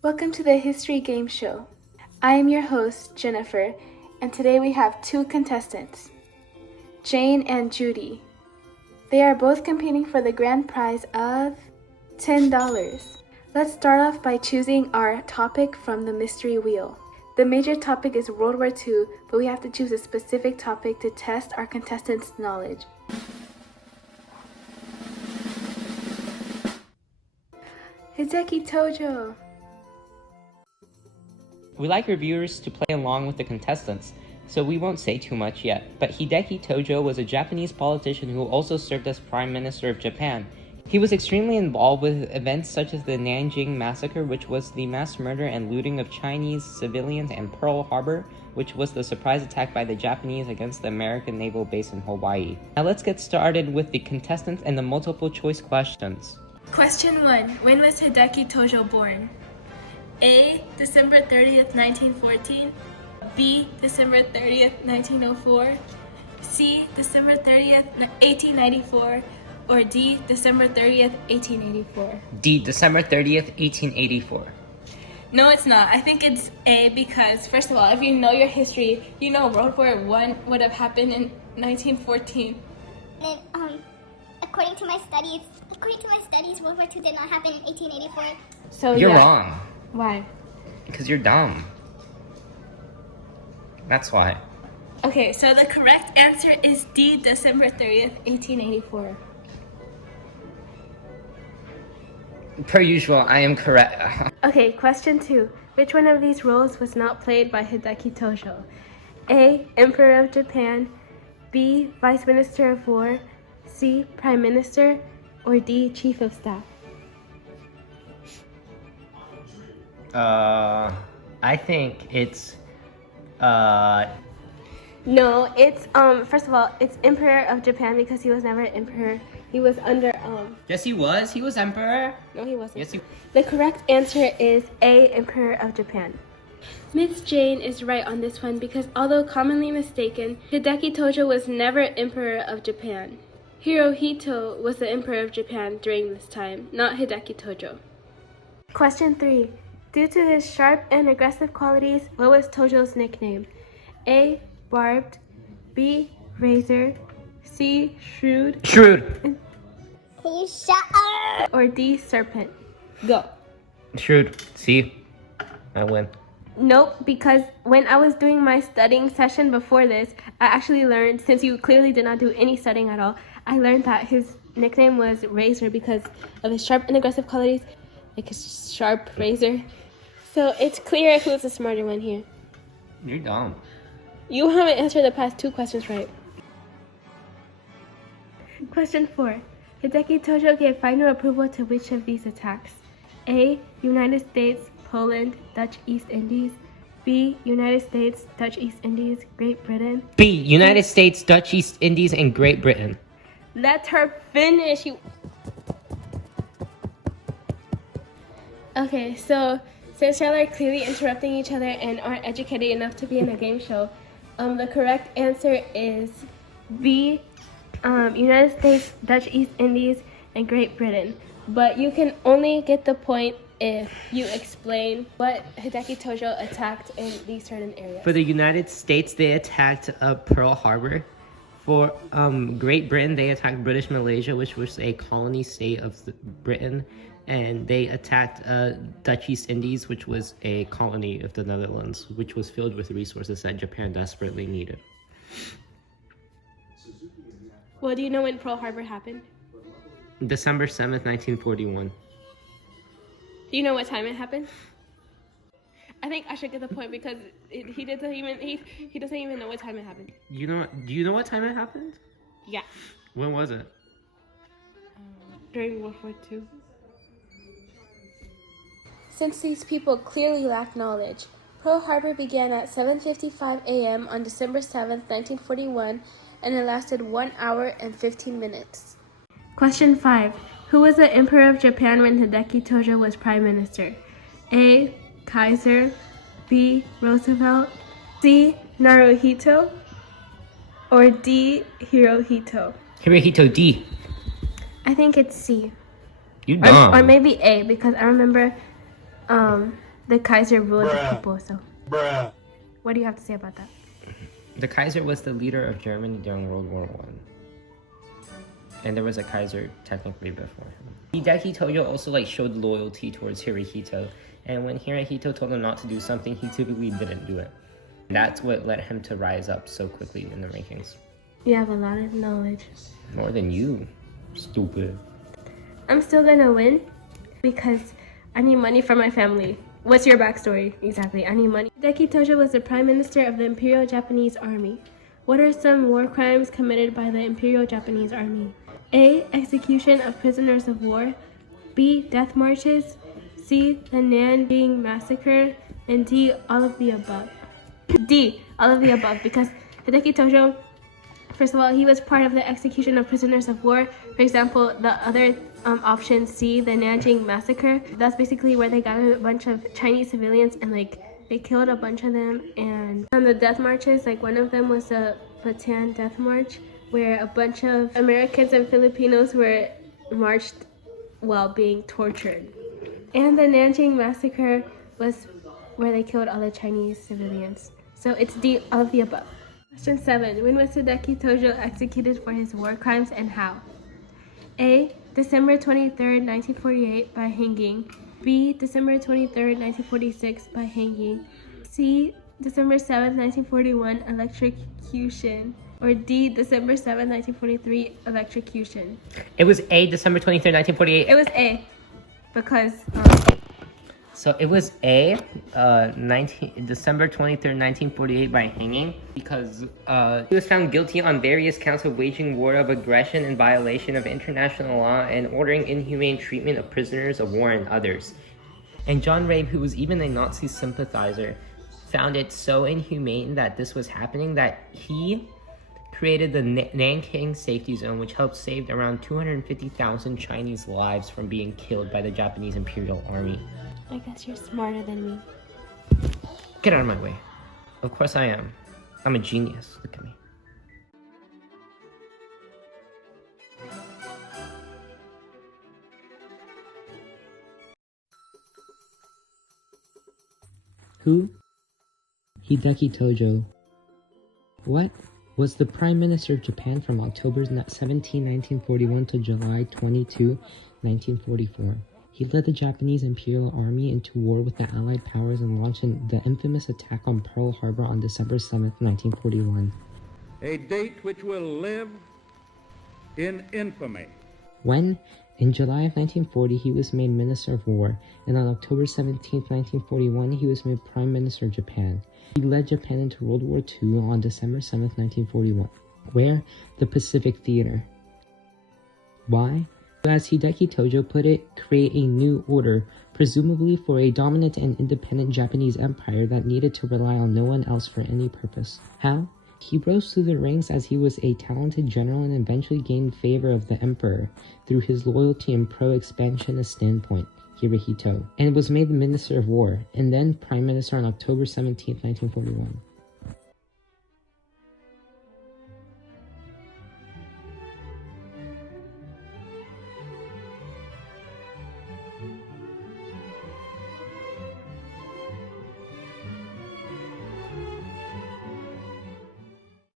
Welcome to the History Game Show. I am your host, Jennifer, and today we have two contestants, Jane and Judy. They are both competing for the grand prize of $10. Let's start off by choosing our topic from the mystery wheel. The major topic is World War II, but we have to choose a specific topic to test our contestants' knowledge. Hideki Tojo. We like our viewers to play along with the contestants, so we won't say too much yet, but Hideki Tojo was a Japanese politician who also served as Prime Minister of Japan. He was extremely involved with events such as the Nanjing Massacre, which was the mass murder and looting of Chinese civilians, and Pearl Harbor, which was the surprise attack by the Japanese against the American naval base in Hawaii. Now let's get started with the contestants and the multiple choice questions. Question 1. When was Hideki Tojo born? A. December 30th, 1914. B. December 30th, 1904. C. December 30th, 1894. Or D. December 30th, 1884. D. December 30th, 1884. No, it's not. I think it's A because, first of all, if you know your history, you know World War I would have happened in 1914. And, according to my studies, World War II did not happen in 1884. So You're yeah. wrong. Why? Because you're dumb. That's why. Okay, so the correct answer is D. December 30th, 1884. Per usual, I am correct. Okay, question 2. Which one of these roles was not played by Hideki Tojo? A. Emperor of Japan. B. Vice Minister of War. C. Prime Minister. Or D. Chief of Staff. I think it's, No, it's, first of all, it's Emperor of Japan because he was never emperor. He was under, Yes, he was. He was emperor. No, he wasn't. Yes, he... The correct answer is A. Emperor of Japan. Miss Jane is right on this one because although commonly mistaken, Hideki Tojo was never Emperor of Japan. Hirohito was the Emperor of Japan during this time, not Hideki Tojo. Question 3. Due to his sharp and aggressive qualities, what was Tojo's nickname? A. Barbed. B. Razor. C. Shrewd. Shrewd. Can you shut up? Or D. Serpent. Go. Shrewd. See? I win. Nope, because when I was doing my studying session before this, I actually learned, since you clearly did not do any studying at all, I learned that his nickname was Razor because of his sharp and aggressive qualities, like his sharp razor. So it's clear who's the smarter one here. You're dumb. You haven't answered the past 2 questions right. Question 4. Hideki Tojo gave final approval to which of these attacks? A. United States, Poland, Dutch East Indies. B. United States, Dutch East Indies, Great Britain. B. United States, Dutch East Indies, and Great Britain. Let her finish. Okay, so since y'all are clearly interrupting each other and aren't educated enough to be in a game show, the correct answer is B. United States, Dutch East Indies, and Great Britain. But you can only get the point if you explain what Hideki Tojo attacked in these certain areas. For the United States, they attacked Pearl Harbor. For Great Britain, they attacked British Malaysia, which was a colony state of Britain. And they attacked Dutch East Indies, which was a colony of the Netherlands, which was filled with resources that Japan desperately needed. Well, do you know when Pearl Harbor happened? December 7th, 1941. Do you know what time it happened? I think I should get the point because he doesn't even know what time it happened. Do you know what time it happened? Yeah. When was it? During World War II. Since these people clearly lack knowledge, Pearl Harbor began at 7:55 a.m. on December 7th, 1941, and it lasted 1 hour and 15 minutes. Question 5. Who was the Emperor of Japan when Hideki Tojo was Prime Minister? A. Kaiser. B. Roosevelt. C. Naruhito. Or D. Hirohito. Hirohito. D. I think it's C. You dumb. Or maybe A, because I remember the Kaiser ruled the people. So, Bruh. what do you have to say about that? The Kaiser was the leader of Germany during World War One. And there was a Kaiser technically before him. Hideki Tojo also showed loyalty towards Hirohito, and when Hirohito told him not to do something, he typically didn't do it. That's what led him to rise up so quickly in the rankings. You have a lot of knowledge. More than you, stupid. I'm still gonna win because I need money for my family. What's your backstory? Exactly, I need money. Hideki Tojo was the Prime Minister of the Imperial Japanese Army. What are some war crimes committed by the Imperial Japanese Army? A. Execution of prisoners of war. B. Death marches. C. The Nanjing Massacre. And D. All of the above. D. All of the above, because Hideki Tojo, first of all, he was part of the execution of prisoners of war. For example, the other option C, the Nanjing Massacre, that's basically where they got a bunch of Chinese civilians and they killed a bunch of them. And the death marches, one of them was a Bataan Death March, where a bunch of Americans and Filipinos were marched while being tortured. And the Nanjing Massacre was where they killed all the Chinese civilians. So it's D, all of the above. Question 7. When was Hideki Tojo executed for his war crimes and how? A. December 23rd, 1948 by hanging. B. December 23rd, 1946 by hanging. C. December 7th, 1941 electrocution. Or D. December 7th, 1943 electrocution. It was A, December 23rd, 1948. It was A, because So it was A, December 23rd, 1948 by hanging, because he was found guilty on various counts of waging war of aggression in violation of international law and ordering inhumane treatment of prisoners of war and others. And John Rabe, who was even a Nazi sympathizer, found it so inhumane that this was happening that he created the Nanking Safety Zone, which helped save around 250,000 Chinese lives from being killed by the Japanese Imperial Army. I guess you're smarter than me. Get out of my way. Of course I am. I'm a genius. Look at me. Who? Hideki Tojo. What? Was the Prime Minister of Japan from October 17, 1941 to July 22, 1944. He led the Japanese Imperial Army into war with the Allied powers and launched the infamous attack on Pearl Harbor on December 7, 1941. A date which will live in infamy. When, in July of 1940, he was made Minister of War, and on October 17, 1941, he was made Prime Minister of Japan. He led Japan into World War II on December 7, 1941. Where? The Pacific Theater. Why? As Hideki Tojo put it, create a new order, presumably for a dominant and independent Japanese empire that needed to rely on no one else for any purpose. How? He rose through the ranks as he was a talented general and eventually gained favor of the emperor through his loyalty and pro-expansionist standpoint, Hirohito, and was made the Minister of War, and then Prime Minister on October 17, 1941.